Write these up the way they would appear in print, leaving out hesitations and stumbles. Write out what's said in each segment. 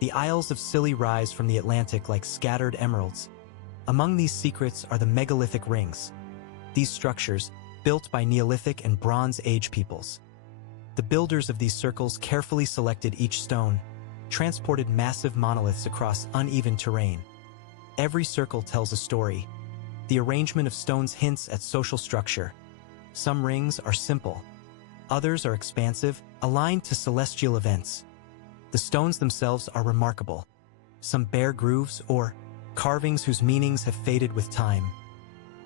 The Isles of Scilly rise from the Atlantic like scattered emeralds. Among these secrets are the megalithic rings. These structures, built by Neolithic and Bronze Age peoples. The builders of these circles carefully selected each stone, transported massive monoliths across uneven terrain. Every circle tells a story. The arrangement of stones hints at social structure. Some rings are simple. Others are expansive, aligned to celestial events. The stones themselves are remarkable. Some bear grooves or carvings whose meanings have faded with time.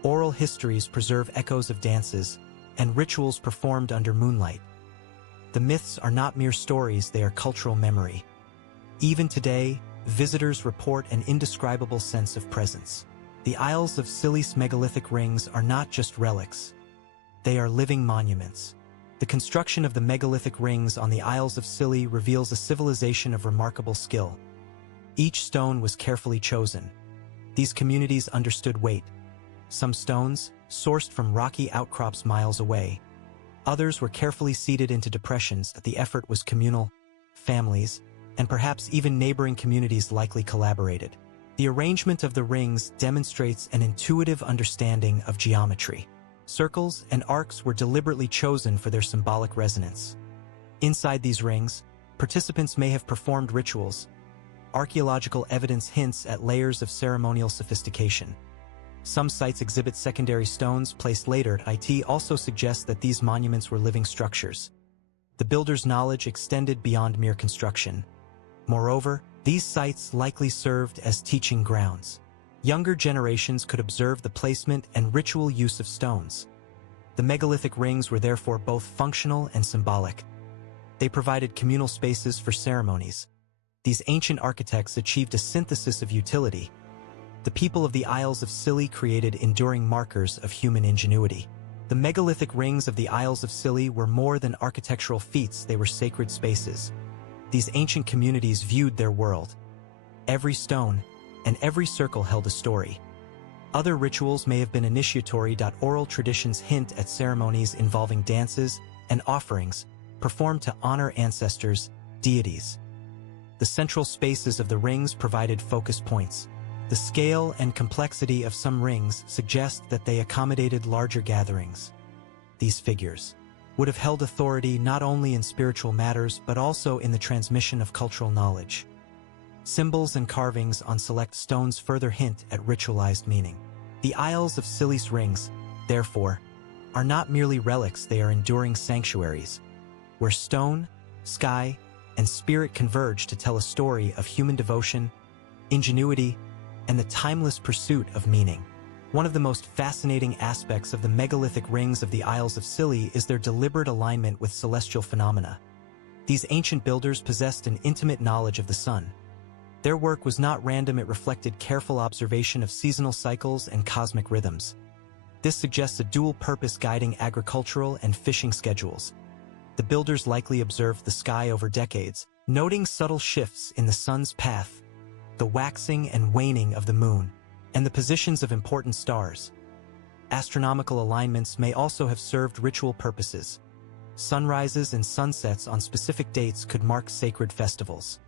Oral histories preserve echoes of dances and rituals performed under moonlight. The myths are not mere stories, they are cultural memory. Even today, visitors report an indescribable sense of presence. The Isles of Scilly's megalithic rings are not just relics. They are living monuments. The construction of the megalithic rings on the Isles of Scilly reveals a civilization of remarkable skill. Each stone was carefully chosen. These communities understood weight. Some stones, sourced from rocky outcrops miles away. Others were carefully seeded into depressions. The effort was communal. Families, and perhaps even neighboring communities likely collaborated. The arrangement of the rings demonstrates an intuitive understanding of geometry. Circles and arcs were deliberately chosen for their symbolic resonance. Inside these rings, participants may have performed rituals. Archaeological evidence hints at layers of ceremonial sophistication. Some sites exhibit secondary stones placed later. It also suggests that these monuments were living structures. The builder's knowledge extended beyond mere construction. Moreover, these sites likely served as teaching grounds. Younger generations could observe the placement and ritual use of stones. The megalithic rings were therefore both functional and symbolic. They provided communal spaces for ceremonies. These ancient architects achieved a synthesis of utility. The people of the Isles of Scilly created enduring markers of human ingenuity. The megalithic rings of the Isles of Scilly were more than architectural feats, they were sacred spaces. These ancient communities viewed their world. Every stone and every circle held a story. Other rituals may have been initiatory. Oral traditions hint at ceremonies involving dances and offerings performed to honor ancestors, deities. The central spaces of the rings provided focus points. The scale and complexity of some rings suggest that they accommodated larger gatherings. These figures would have held authority not only in spiritual matters but also in the transmission of cultural knowledge. Symbols and carvings on select stones further hint at ritualized meaning. The Isles of Scilly's rings, therefore, are not merely relics, they are enduring sanctuaries, where stone, sky, and spirit converge to tell a story of human devotion, ingenuity, and the timeless pursuit of meaning. One of the most fascinating aspects of the megalithic rings of the Isles of Scilly is their deliberate alignment with celestial phenomena. These ancient builders possessed an intimate knowledge of the sun. Their work was not random, it reflected careful observation of seasonal cycles and cosmic rhythms. This suggests a dual purpose guiding agricultural and fishing schedules. The builders likely observed the sky over decades, noting subtle shifts in the sun's path, the waxing and waning of the moon, and the positions of important stars. Astronomical alignments may also have served ritual purposes. Sunrises and sunsets on specific dates could mark sacred festivals.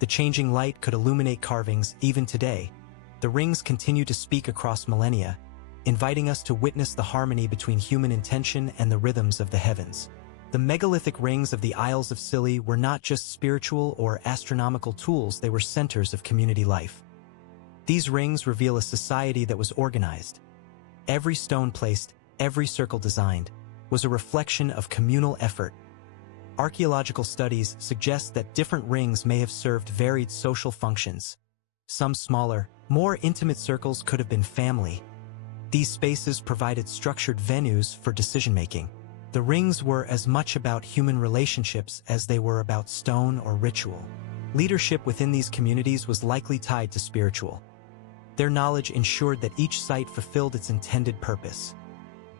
The changing light could illuminate carvings even today. The rings continue to speak across millennia, inviting us to witness the harmony between human intention and the rhythms of the heavens. The megalithic rings of the Isles of Scilly were not just spiritual or astronomical tools, they were centers of community life. These rings reveal a society that was organized. Every stone placed, every circle designed, was a reflection of communal effort. Archaeological studies suggest that different rings may have served varied social functions. Some smaller, more intimate circles could have been family. These spaces provided structured venues for decision-making. The rings were as much about human relationships as they were about stone or ritual. Leadership within these communities was likely tied to spiritual. Their knowledge ensured that each site fulfilled its intended purpose.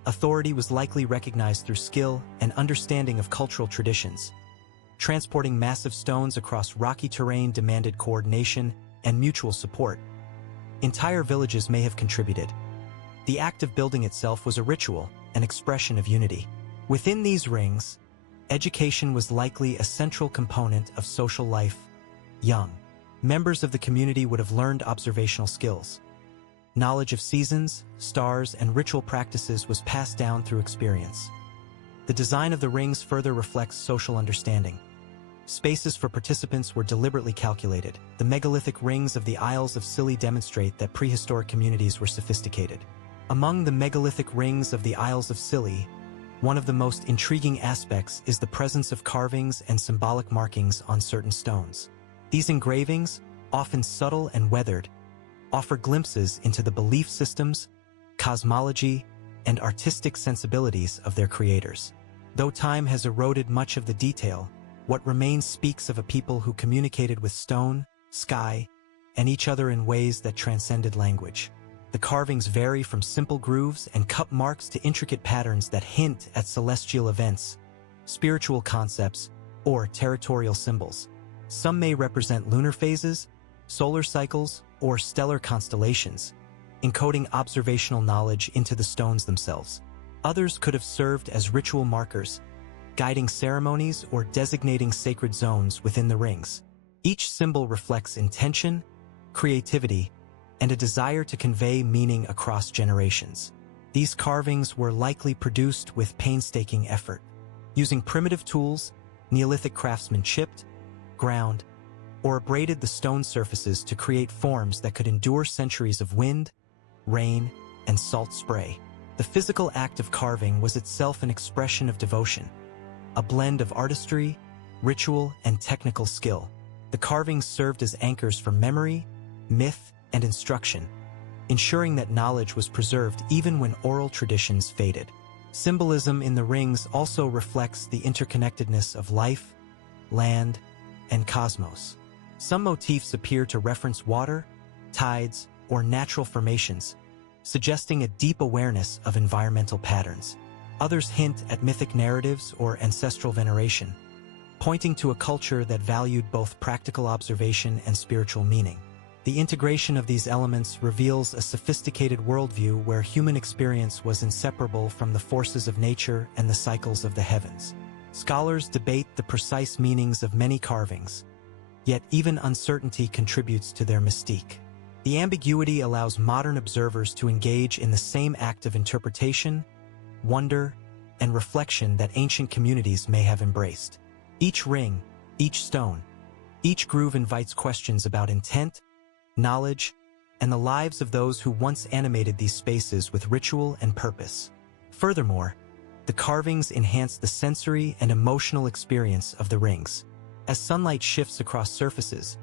Authority was likely recognized through skill and understanding of cultural traditions. Transporting massive stones across rocky terrain demanded coordination and mutual support. Entire villages may have contributed. The act of building itself was a ritual, an expression of unity. Within these rings, education was likely a central component of social life. Young Members of the community would have learned observational skills. Knowledge of seasons, stars, and ritual practices was passed down through experience. The design of the rings further reflects social understanding. Spaces for participants were deliberately calculated. The megalithic rings of the Isles of Scilly demonstrate that prehistoric communities were sophisticated. Among the megalithic rings of the Isles of Scilly, one of the most intriguing aspects is the presence of carvings and symbolic markings on certain stones. These engravings, often subtle and weathered, offer glimpses into the belief systems, cosmology, and artistic sensibilities of their creators. Though time has eroded much of the detail, what remains speaks of a people who communicated with stone, sky, and each other in ways that transcended language. The carvings vary from simple grooves and cup marks to intricate patterns that hint at celestial events, spiritual concepts, or territorial symbols. Some may represent lunar phases, solar cycles, or stellar constellations, encoding observational knowledge into the stones themselves. Others could have served as ritual markers, guiding ceremonies or designating sacred zones within the rings. Each symbol reflects intention, creativity, and a desire to convey meaning across generations. These carvings were likely produced with painstaking effort. Using primitive tools, Neolithic craftsmen chipped, ground, or abraded the stone surfaces to create forms that could endure centuries of wind, rain, and salt spray. The physical act of carving was itself an expression of devotion, a blend of artistry, ritual, and technical skill. The carvings served as anchors for memory, myth, and instruction, ensuring that knowledge was preserved even when oral traditions faded. Symbolism in the rings also reflects the interconnectedness of life, land, and cosmos. Some motifs appear to reference water, tides, or natural formations, suggesting a deep awareness of environmental patterns. Others hint at mythic narratives or ancestral veneration, pointing to a culture that valued both practical observation and spiritual meaning. The integration of these elements reveals a sophisticated worldview where human experience was inseparable from the forces of nature and the cycles of the heavens. Scholars debate the precise meanings of many carvings, yet even uncertainty contributes to their mystique. The ambiguity allows modern observers to engage in the same act of interpretation, wonder, and reflection that ancient communities may have embraced. Each ring, each stone, each groove invites questions about intent, knowledge, and the lives of those who once animated these spaces with ritual and purpose. Furthermore, the carvings enhance the sensory and emotional experience of the rings. As sunlight shifts across surfaces,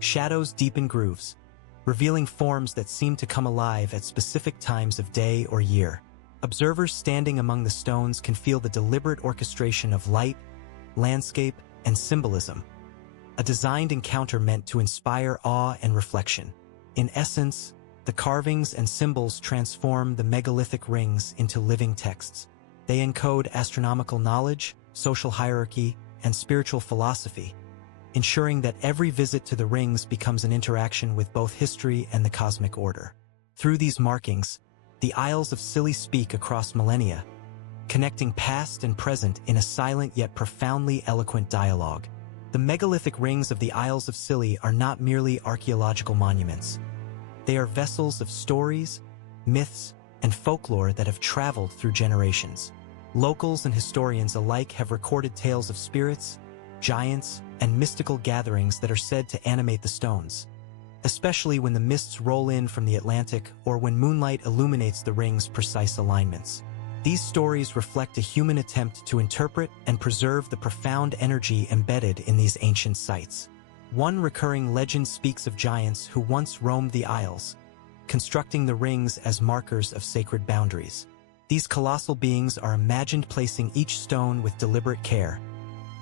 shadows deepen grooves, revealing forms that seem to come alive at specific times of day or year. Observers standing among the stones can feel the deliberate orchestration of light, landscape, and symbolism, a designed encounter meant to inspire awe and reflection. In essence, the carvings and symbols transform the megalithic rings into living texts. They encode astronomical knowledge, social hierarchy, and spiritual philosophy, ensuring that every visit to the rings becomes an interaction with both history and the cosmic order. Through these markings, the Isles of Scilly speak across millennia, connecting past and present in a silent yet profoundly eloquent dialogue. The megalithic rings of the Isles of Scilly are not merely archaeological monuments. They are vessels of stories, myths, and folklore that have traveled through generations. Locals and historians alike have recorded tales of spirits, giants, and mystical gatherings that are said to animate the stones, especially when the mists roll in from the Atlantic or when moonlight illuminates the rings' precise alignments. These stories reflect a human attempt to interpret and preserve the profound energy embedded in these ancient sites. One recurring legend speaks of giants who once roamed the Isles, constructing the rings as markers of sacred boundaries. These colossal beings are imagined placing each stone with deliberate care,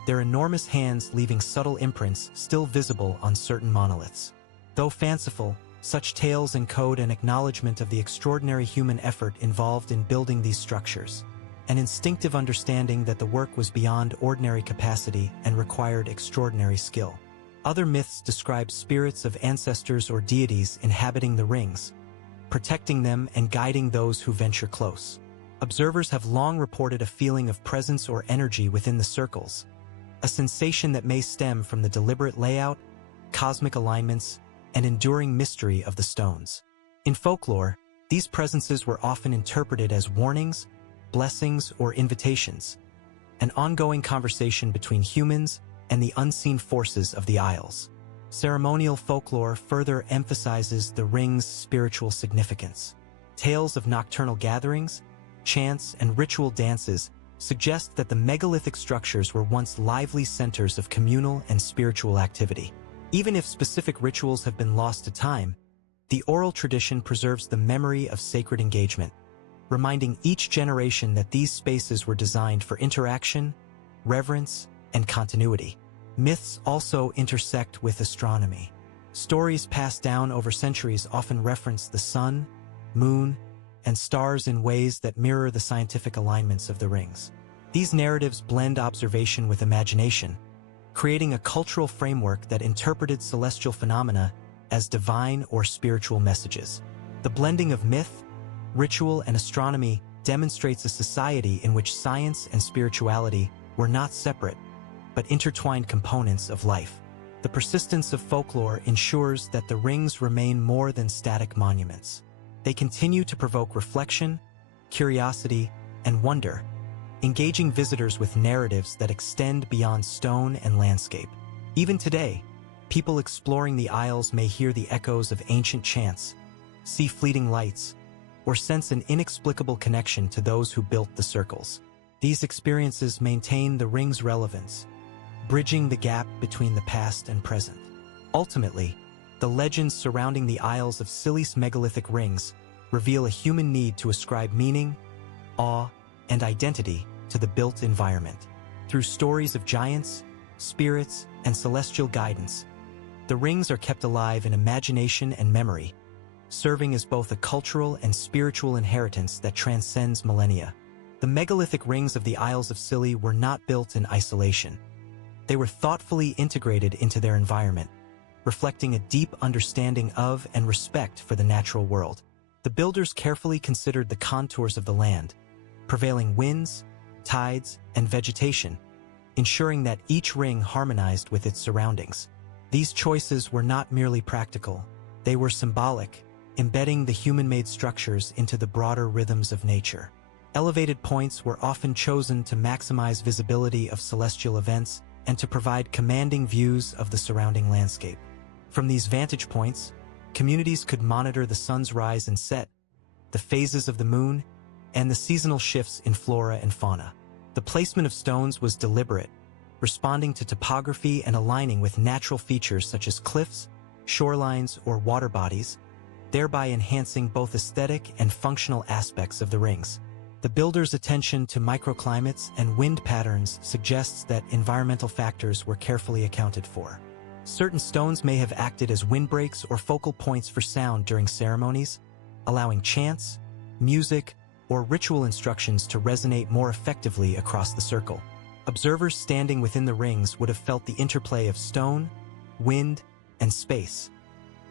their enormous hands leaving subtle imprints still visible on certain monoliths. Though fanciful, such tales encode an acknowledgement of the extraordinary human effort involved in building these structures, an instinctive understanding that the work was beyond ordinary capacity and required extraordinary skill. Other myths describe spirits of ancestors or deities inhabiting the rings, protecting them and guiding those who venture close. Observers have long reported a feeling of presence or energy within the circles, a sensation that may stem from the deliberate layout, cosmic alignments, and enduring mystery of the stones. In folklore, these presences were often interpreted as warnings, blessings, or invitations, an ongoing conversation between humans and the unseen forces of the Isles. Ceremonial folklore further emphasizes the ring's spiritual significance. Tales of nocturnal gatherings, chants, and ritual dances suggest that the megalithic structures were once lively centers of communal and spiritual activity. Even if specific rituals have been lost to time, the oral tradition preserves the memory of sacred engagement, reminding each generation that these spaces were designed for interaction, reverence, and continuity. Myths also intersect with astronomy. Stories passed down over centuries often reference the sun, moon, and stars in ways that mirror the scientific alignments of the rings. These narratives blend observation with imagination, creating a cultural framework that interpreted celestial phenomena as divine or spiritual messages. The blending of myth, ritual, and astronomy demonstrates a society in which science and spirituality were not separate, but intertwined components of life. The persistence of folklore ensures that the rings remain more than static monuments. They continue to provoke reflection, curiosity, and wonder, engaging visitors with narratives that extend beyond stone and landscape. Even today, people exploring the Isles may hear the echoes of ancient chants, see fleeting lights, or sense an inexplicable connection to those who built the circles. These experiences maintain the ring's relevance, bridging the gap between the past and present. Ultimately, the legends surrounding the Isles of Scilly's megalithic rings reveal a human need to ascribe meaning, awe, and identity to the built environment. Through stories of giants, spirits, and celestial guidance, the rings are kept alive in imagination and memory, serving as both a cultural and spiritual inheritance that transcends millennia. The megalithic rings of the Isles of Scilly were not built in isolation. They were thoughtfully integrated into their environment, reflecting a deep understanding of and respect for the natural world. The builders carefully considered the contours of the land, prevailing winds, tides, and vegetation, ensuring that each ring harmonized with its surroundings. These choices were not merely practical, they were symbolic, embedding the human-made structures into the broader rhythms of nature. Elevated points were often chosen to maximize visibility of celestial events and to provide commanding views of the surrounding landscape. From these vantage points, communities could monitor the sun's rise and set, the phases of the moon, and the seasonal shifts in flora and fauna. The placement of stones was deliberate, responding to topography and aligning with natural features such as cliffs, shorelines, or water bodies, thereby enhancing both aesthetic and functional aspects of the rings. The builders' attention to microclimates and wind patterns suggests that environmental factors were carefully accounted for. Certain stones may have acted as windbreaks or focal points for sound during ceremonies, allowing chants, music, or ritual instructions to resonate more effectively across the circle. Observers standing within the rings would have felt the interplay of stone, wind, and space,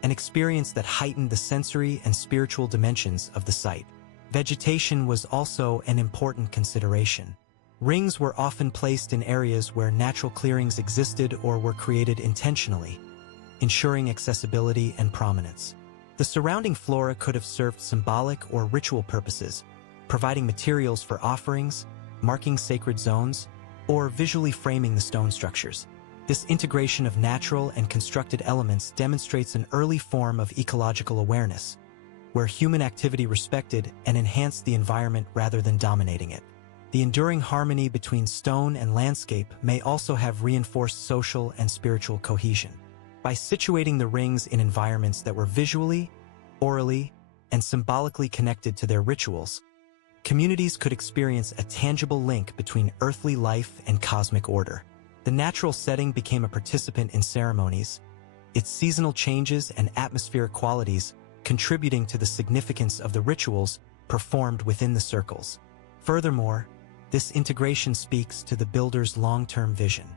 an experience that heightened the sensory and spiritual dimensions of the site. Vegetation was also an important consideration. Rings were often placed in areas where natural clearings existed or were created intentionally, ensuring accessibility and prominence. The surrounding flora could have served symbolic or ritual purposes, providing materials for offerings, marking sacred zones, or visually framing the stone structures. This integration of natural and constructed elements demonstrates an early form of ecological awareness, where human activity respected and enhanced the environment rather than dominating it. The enduring harmony between stone and landscape may also have reinforced social and spiritual cohesion. By situating the rings in environments that were visually, orally, and symbolically connected to their rituals, communities could experience a tangible link between earthly life and cosmic order. The natural setting became a participant in ceremonies, its seasonal changes and atmospheric qualities contributing to the significance of the rituals performed within the circles. Furthermore, this integration speaks to the builders' long-term vision.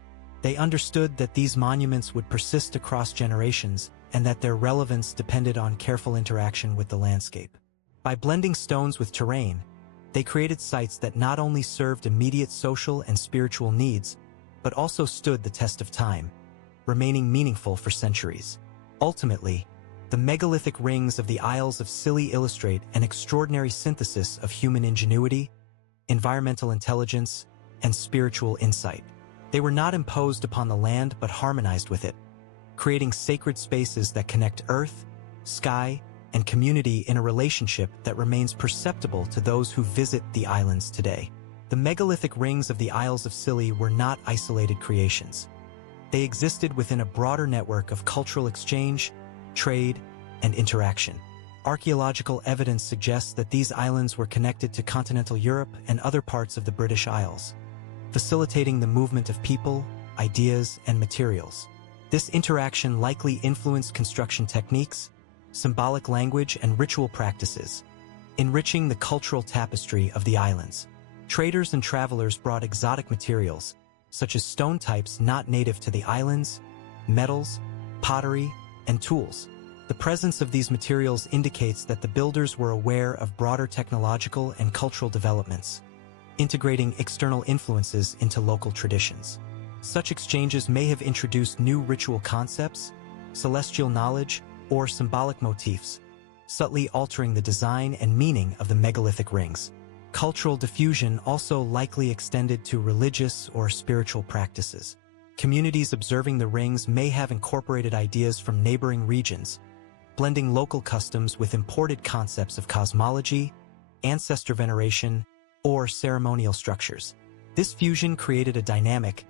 They understood that these monuments would persist across generations and that their relevance depended on careful interaction with the landscape. By blending stones with terrain, they created sites that not only served immediate social and spiritual needs, but also stood the test of time, remaining meaningful for centuries. Ultimately, the megalithic rings of the Isles of Scilly illustrate an extraordinary synthesis of human ingenuity, environmental intelligence, and spiritual insight. They were not imposed upon the land but harmonized with it, creating sacred spaces that connect earth, sky, and community in a relationship that remains perceptible to those who visit the islands today. The megalithic rings of the Isles of Scilly were not isolated creations. They existed within a broader network of cultural exchange, trade, and interaction. Archaeological evidence suggests that these islands were connected to continental Europe and other parts of the British Isles, facilitating the movement of people, ideas, and materials. This interaction likely influenced construction techniques, symbolic language, and ritual practices, enriching the cultural tapestry of the islands. Traders and travelers brought exotic materials, such as stone types not native to the islands, metals, pottery, and tools. The presence of these materials indicates that the builders were aware of broader technological and cultural developments, integrating external influences into local traditions. Such exchanges may have introduced new ritual concepts, celestial knowledge, or symbolic motifs, subtly altering the design and meaning of the megalithic rings. Cultural diffusion also likely extended to religious or spiritual practices. Communities observing the rings may have incorporated ideas from neighboring regions, blending local customs with imported concepts of cosmology, ancestor veneration, or ceremonial structures. This fusion created a dynamic,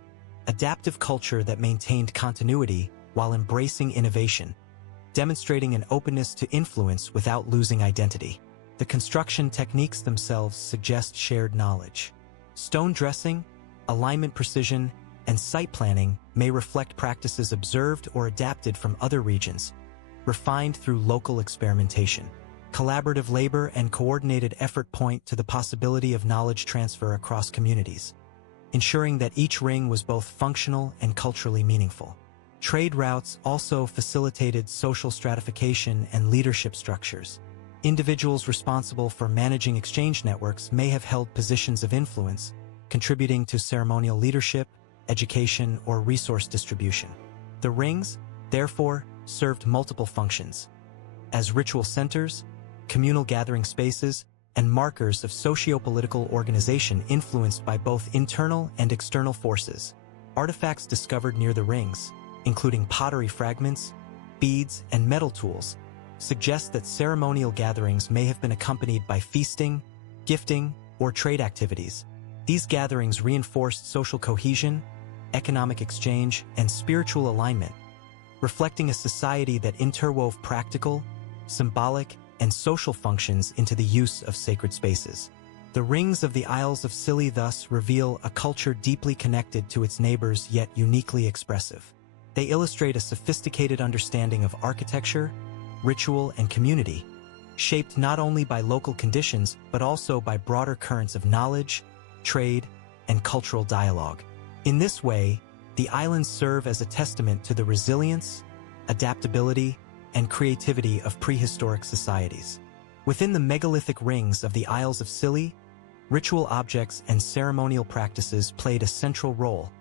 adaptive culture that maintained continuity while embracing innovation, demonstrating an openness to influence without losing identity. The construction techniques themselves suggest shared knowledge. Stone dressing, alignment precision, and site planning may reflect practices observed or adapted from other regions, refined through local experimentation. Collaborative labor and coordinated effort point to the possibility of knowledge transfer across communities, ensuring that each ring was both functional and culturally meaningful. Trade routes also facilitated social stratification and leadership structures. Individuals responsible for managing exchange networks may have held positions of influence, contributing to ceremonial leadership, education, or resource distribution. The rings, therefore, served multiple functions as ritual centers, communal gathering spaces, and markers of socio-political organization influenced by both internal and external forces. Artifacts discovered near the rings, including pottery fragments, beads, and metal tools, suggest that ceremonial gatherings may have been accompanied by feasting, gifting, or trade activities. These gatherings reinforced social cohesion, economic exchange, and spiritual alignment, reflecting a society that interwove practical, symbolic, and social functions into the use of sacred spaces. The rings of the Isles of Scilly thus reveal a culture deeply connected to its neighbors yet uniquely expressive. They illustrate a sophisticated understanding of architecture, ritual, and community, shaped not only by local conditions but also by broader currents of knowledge, trade, and cultural dialogue. In this way, the islands serve as a testament to the resilience, adaptability, and creativity of prehistoric societies. Within the megalithic rings of the Isles of Scilly, ritual objects and ceremonial practices played a central role,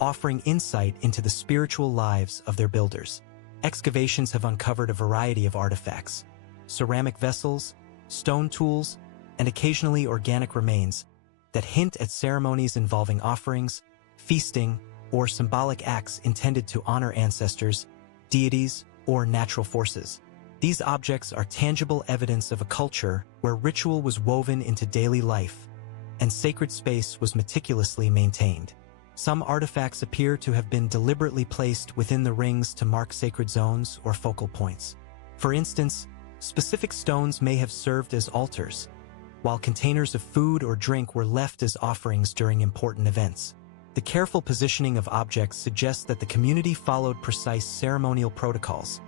offering insight into the spiritual lives of their builders. Excavations have uncovered a variety of artifacts, ceramic vessels, stone tools, and occasionally organic remains that hint at ceremonies involving offerings, feasting, or symbolic acts intended to honor ancestors, deities, or natural forces. These objects are tangible evidence of a culture where ritual was woven into daily life and sacred space was meticulously maintained. Some artifacts appear to have been deliberately placed within the rings to mark sacred zones or focal points. For instance, specific stones may have served as altars, while containers of food or drink were left as offerings during important events. The careful positioning of objects suggests that the community followed precise ceremonial protocols,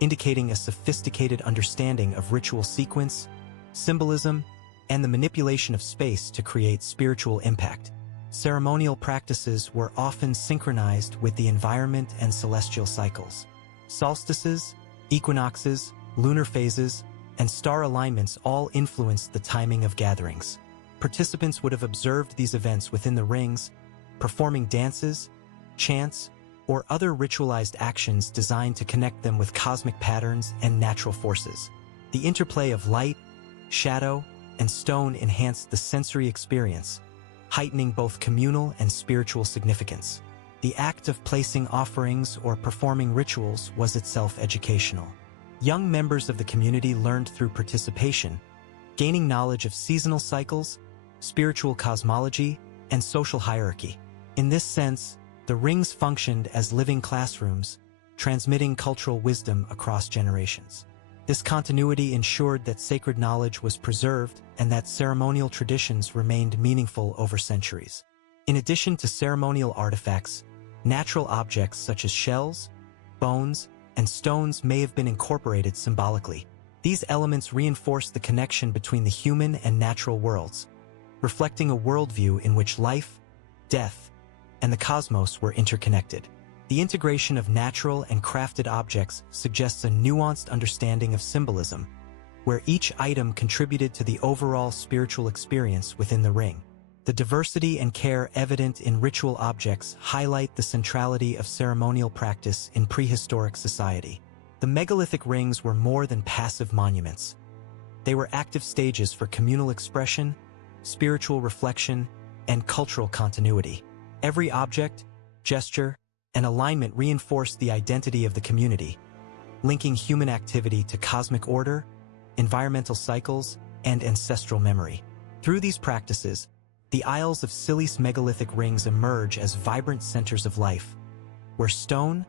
indicating a sophisticated understanding of ritual sequence, symbolism, and the manipulation of space to create spiritual impact. Ceremonial practices were often synchronized with the environment and celestial cycles. Solstices, equinoxes, lunar phases, and star alignments all influenced the timing of gatherings. Participants would have observed these events within the rings, performing dances, chants, or other ritualized actions designed to connect them with cosmic patterns and natural forces. The interplay of light, shadow, and stone enhanced the sensory experience, heightening both communal and spiritual significance. The act of placing offerings or performing rituals was itself educational. Young members of the community learned through participation, gaining knowledge of seasonal cycles, spiritual cosmology, and social hierarchy. In this sense, the rings functioned as living classrooms, transmitting cultural wisdom across generations. This continuity ensured that sacred knowledge was preserved and that ceremonial traditions remained meaningful over centuries. In addition to ceremonial artifacts, natural objects such as shells, bones, and stones may have been incorporated symbolically. These elements reinforce the connection between the human and natural worlds, reflecting a worldview in which life, death, and the cosmos were interconnected. The integration of natural and crafted objects suggests a nuanced understanding of symbolism, where each item contributed to the overall spiritual experience within the ring. The diversity and care evident in ritual objects highlight the centrality of ceremonial practice in prehistoric society. The megalithic rings were more than passive monuments. They were active stages for communal expression, spiritual reflection, and cultural continuity. Every object, gesture, and alignment reinforced the identity of the community, linking human activity to cosmic order, environmental cycles, and ancestral memory. Through these practices, the Isles of Scilly's megalithic rings emerge as vibrant centers of life, where stone,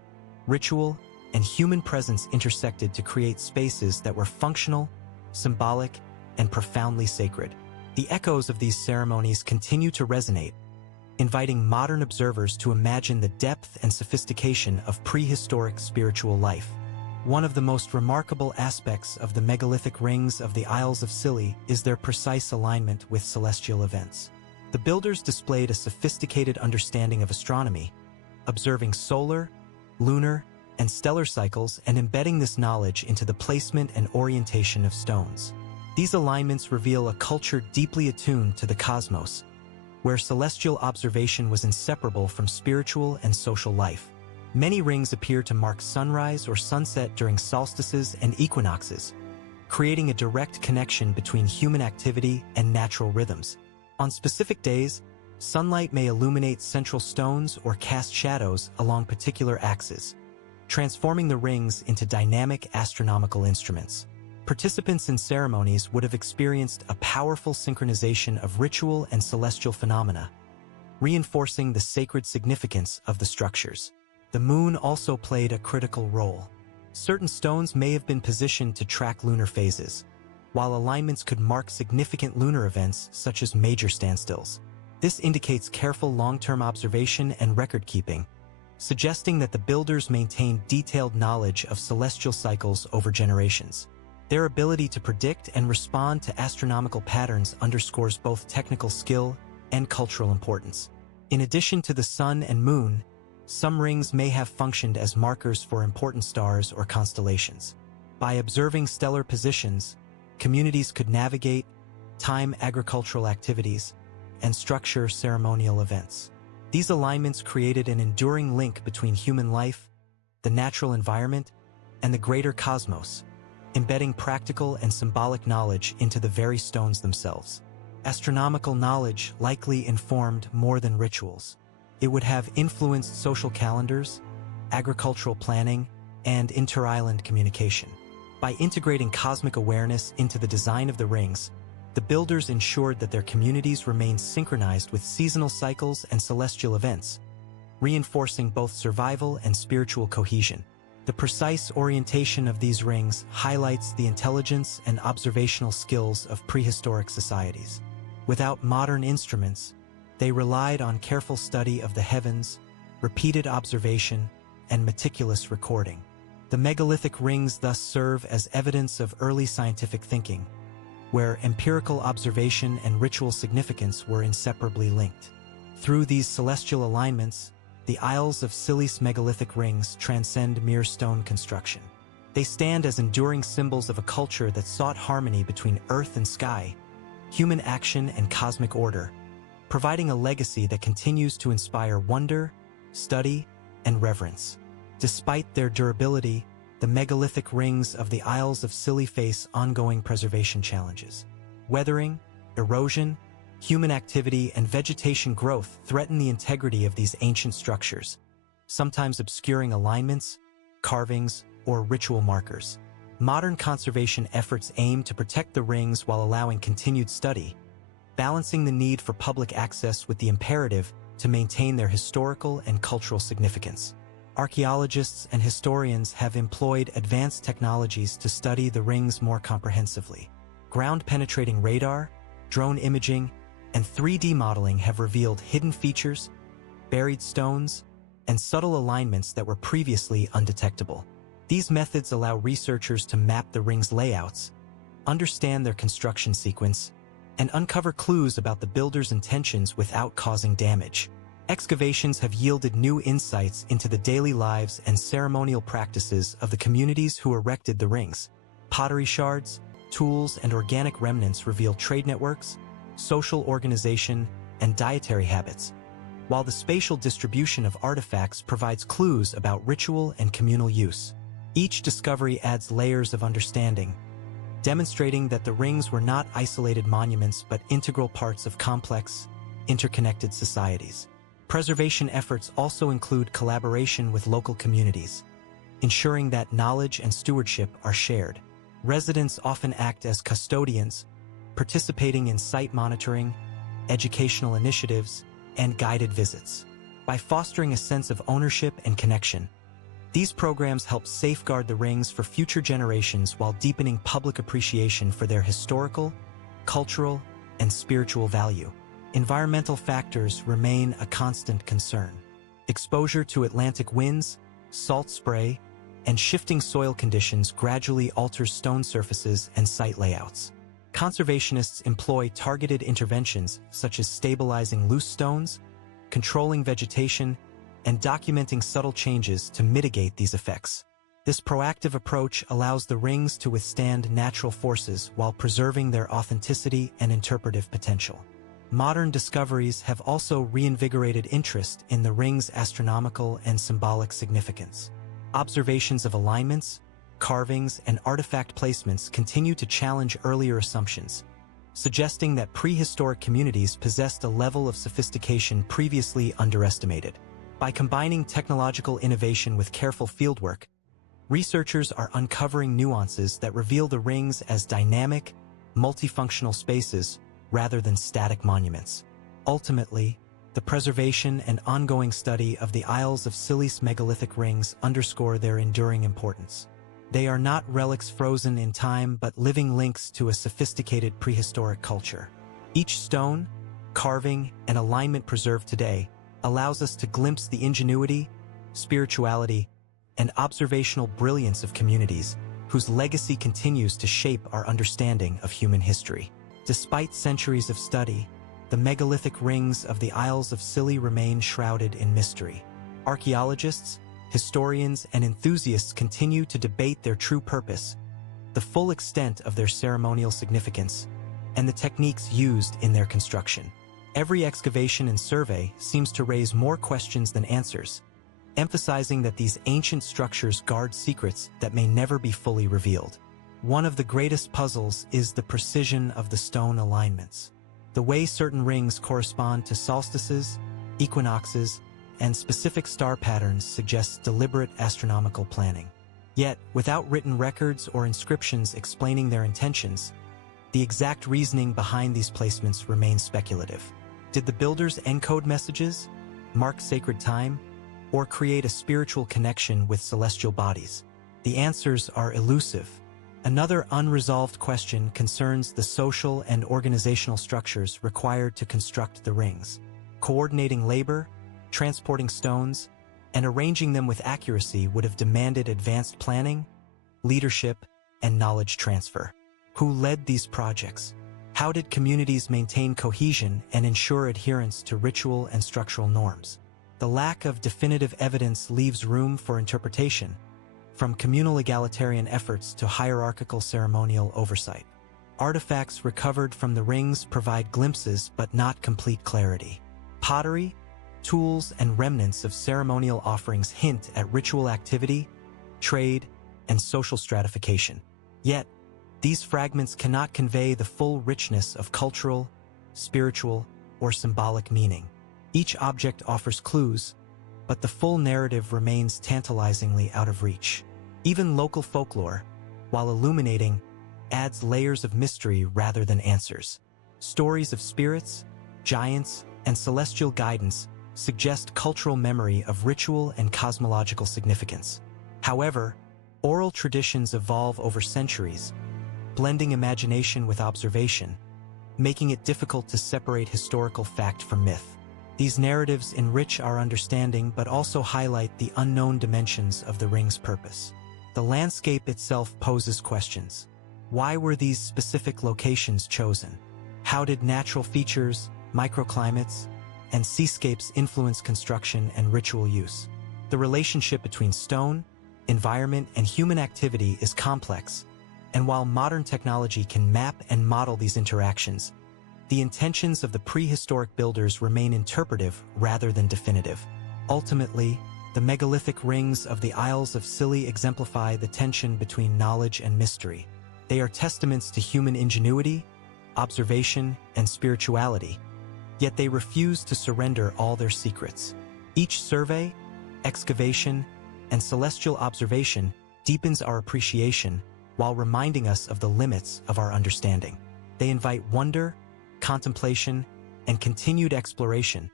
ritual, and human presence intersected to create spaces that were functional, symbolic, and profoundly sacred. The echoes of these ceremonies continue to resonate, inviting modern observers to imagine the depth and sophistication of prehistoric spiritual life. One of the most remarkable aspects of the megalithic rings of the Isles of Scilly is their precise alignment with celestial events. The builders displayed a sophisticated understanding of astronomy, observing solar, lunar, and stellar cycles and embedding this knowledge into the placement and orientation of stones. These alignments reveal a culture deeply attuned to the cosmos, where celestial observation was inseparable from spiritual and social life. Many rings appear to mark sunrise or sunset during solstices and equinoxes, creating a direct connection between human activity and natural rhythms. On specific days, sunlight may illuminate central stones or cast shadows along particular axes, transforming the rings into dynamic astronomical instruments. Participants in ceremonies would have experienced a powerful synchronization of ritual and celestial phenomena, reinforcing the sacred significance of the structures. The moon also played a critical role. Certain stones may have been positioned to track lunar phases, while alignments could mark significant lunar events such as major standstills. This indicates careful long-term observation and record-keeping, suggesting that the builders maintained detailed knowledge of celestial cycles over generations. Their ability to predict and respond to astronomical patterns underscores both technical skill and cultural importance. In addition to the sun and moon, some rings may have functioned as markers for important stars or constellations. By observing stellar positions, communities could navigate, time agricultural activities, and structure ceremonial events. These alignments created an enduring link between human life, the natural environment, and the greater cosmos, embedding practical and symbolic knowledge into the very stones themselves. Astronomical knowledge likely informed more than rituals. It would have influenced social calendars, agricultural planning, and inter-island communication. By integrating cosmic awareness into the design of the rings, the builders ensured that their communities remained synchronized with seasonal cycles and celestial events, reinforcing both survival and spiritual cohesion. The precise orientation of these rings highlights the intelligence and observational skills of prehistoric societies. Without modern instruments, they relied on careful study of the heavens, repeated observation, and meticulous recording. The megalithic rings thus serve as evidence of early scientific thinking, where empirical observation and ritual significance were inseparably linked. Through these celestial alignments, the Isles of Scilly's megalithic rings transcend mere stone construction. They stand as enduring symbols of a culture that sought harmony between earth and sky, human action and cosmic order, providing a legacy that continues to inspire wonder, study, and reverence. Despite their durability, the megalithic rings of the Isles of Scilly face ongoing preservation challenges. Weathering, erosion, human activity, and vegetation growth threaten the integrity of these ancient structures, sometimes obscuring alignments, carvings, or ritual markers. Modern conservation efforts aim to protect the rings while allowing continued study, balancing the need for public access with the imperative to maintain their historical and cultural significance. Archaeologists and historians have employed advanced technologies to study the rings more comprehensively. Ground-penetrating radar, drone imaging, and 3D modeling have revealed hidden features, buried stones, and subtle alignments that were previously undetectable. These methods allow researchers to map the rings' layouts, understand their construction sequence, and uncover clues about the builder's intentions without causing damage. Excavations have yielded new insights into the daily lives and ceremonial practices of the communities who erected the rings. Pottery shards, tools, and organic remnants reveal trade networks, social organization, and dietary habits, while the spatial distribution of artifacts provides clues about ritual and communal use. Each discovery adds layers of understanding, demonstrating that the rings were not isolated monuments but integral parts of complex, interconnected societies. Preservation efforts also include collaboration with local communities, ensuring that knowledge and stewardship are shared. Residents often act as custodians, participating in site monitoring, educational initiatives, and guided visits. By fostering a sense of ownership and connection, these programs help safeguard the rings for future generations while deepening public appreciation for their historical, cultural, and spiritual value. Environmental factors remain a constant concern. Exposure to Atlantic winds, salt spray, and shifting soil conditions gradually alters stone surfaces and site layouts. Conservationists employ targeted interventions such as stabilizing loose stones, controlling vegetation, and documenting subtle changes to mitigate these effects. This proactive approach allows the rings to withstand natural forces while preserving their authenticity and interpretive potential. Modern discoveries have also reinvigorated interest in the ring's astronomical and symbolic significance. Observations of alignments, carvings, and artifact placements continue to challenge earlier assumptions, suggesting that prehistoric communities possessed a level of sophistication previously underestimated. By combining technological innovation with careful fieldwork, researchers are uncovering nuances that reveal the rings as dynamic, multifunctional spaces rather than static monuments. Ultimately, the preservation and ongoing study of the Isles of Scilly's megalithic rings underscore their enduring importance. They are not relics frozen in time but living links to a sophisticated prehistoric culture. Each stone, carving, and alignment preserved today allows us to glimpse the ingenuity, spirituality, and observational brilliance of communities whose legacy continues to shape our understanding of human history. Despite centuries of study, the megalithic rings of the Isles of Scilly remain shrouded in mystery. Archaeologists, historians, and enthusiasts continue to debate their true purpose, the full extent of their ceremonial significance, and the techniques used in their construction. Every excavation and survey seems to raise more questions than answers, emphasizing that these ancient structures guard secrets that may never be fully revealed. One of the greatest puzzles is the precision of the stone alignments. The way certain rings correspond to solstices, equinoxes, and specific star patterns suggests deliberate astronomical planning. Yet, without written records or inscriptions explaining their intentions, the exact reasoning behind these placements remains speculative. Did the builders encode messages, mark sacred time, or create a spiritual connection with celestial bodies? The answers are elusive. Another unresolved question concerns the social and organizational structures required to construct the rings. Coordinating labor, transporting stones, and arranging them with accuracy would have demanded advanced planning, leadership, and knowledge transfer. Who led these projects? How did communities maintain cohesion and ensure adherence to ritual and structural norms? The lack of definitive evidence leaves room for interpretation, from communal egalitarian efforts to hierarchical ceremonial oversight. Artifacts recovered from the rings provide glimpses but not complete clarity. Pottery, tools, and remnants of ceremonial offerings hint at ritual activity, trade, and social stratification. Yet, these fragments cannot convey the full richness of cultural, spiritual, or symbolic meaning. Each object offers clues, but the full narrative remains tantalizingly out of reach. Even local folklore, while illuminating, adds layers of mystery rather than answers. Stories of spirits, giants, and celestial guidance suggest cultural memory of ritual and cosmological significance. However, oral traditions evolve over centuries, blending imagination with observation, making it difficult to separate historical fact from myth. These narratives enrich our understanding but also highlight the unknown dimensions of the ring's purpose. The landscape itself poses questions. Why were these specific locations chosen? How did natural features, microclimates, and seascapes influence construction and ritual use? The relationship between stone, environment, and human activity is complex, and while modern technology can map and model these interactions, the intentions of the prehistoric builders remain interpretive rather than definitive. Ultimately, the megalithic rings of the Isles of Scilly exemplify the tension between knowledge and mystery. They are testaments to human ingenuity, observation, and spirituality, yet they refuse to surrender all their secrets. Each survey, excavation, and celestial observation deepens our appreciation while reminding us of the limits of our understanding. They invite wonder, contemplation, and continued exploration,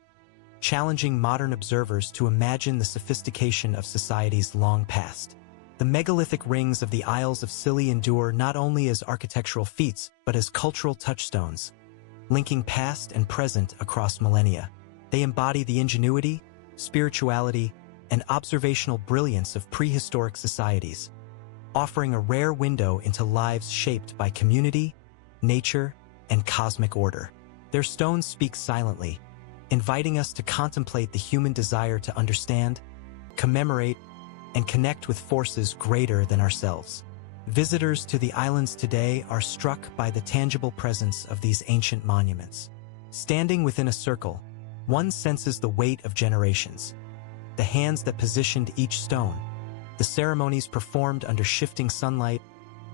challenging modern observers to imagine the sophistication of societies long past. The megalithic rings of the Isles of Scilly endure not only as architectural feats but as cultural touchstones, linking past and present across millennia. They embody the ingenuity, spirituality, and observational brilliance of prehistoric societies, offering a rare window into lives shaped by community, nature, and cosmic order. Their stones speak silently, inviting us to contemplate the human desire to understand, commemorate, and connect with forces greater than ourselves. Visitors to the islands today are struck by the tangible presence of these ancient monuments. Standing within a circle, one senses the weight of generations, the hands that positioned each stone, the ceremonies performed under shifting sunlight,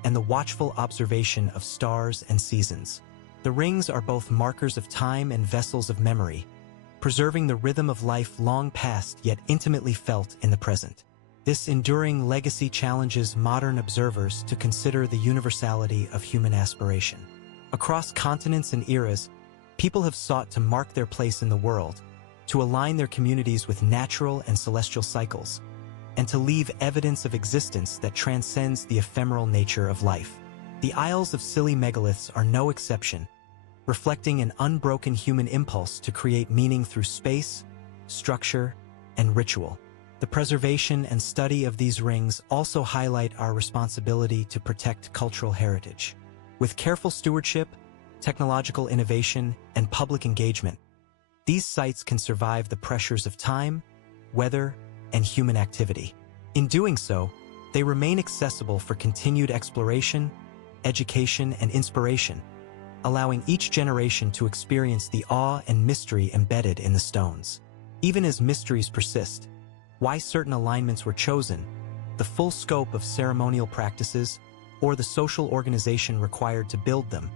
and the watchful observation of stars and seasons. The rings are both markers of time and vessels of memory, preserving the rhythm of life long past yet intimately felt in the present. This enduring legacy challenges modern observers to consider the universality of human aspiration. Across continents and eras, people have sought to mark their place in the world, to align their communities with natural and celestial cycles, and to leave evidence of existence that transcends the ephemeral nature of life. The Isles of Scilly megaliths are no exception, reflecting an unbroken human impulse to create meaning through space, structure, and ritual. The preservation and study of these rings also highlight our responsibility to protect cultural heritage. With careful stewardship, technological innovation, and public engagement, these sites can survive the pressures of time, weather, and human activity. In doing so, they remain accessible for continued exploration, education, and inspiration, allowing each generation to experience the awe and mystery embedded in the stones. Even as mysteries persist, why certain alignments were chosen, the full scope of ceremonial practices, or the social organization required to build them,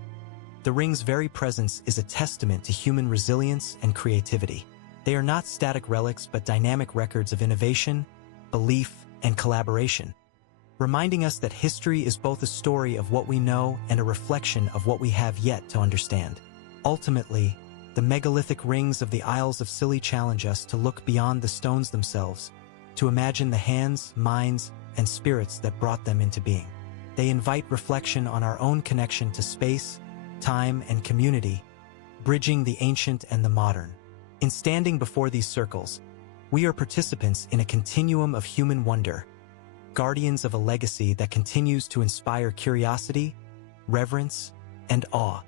the ring's very presence is a testament to human resilience and creativity. They are not static relics but dynamic records of innovation, belief, and collaboration, reminding us that history is both a story of what we know and a reflection of what we have yet to understand. Ultimately, the megalithic rings of the Isles of Scilly challenge us to look beyond the stones themselves, to imagine the hands, minds, and spirits that brought them into being. They invite reflection on our own connection to space, time, and community, bridging the ancient and the modern. In standing before these circles, we are participants in a continuum of human wonder, guardians of a legacy that continues to inspire curiosity, reverence, and awe.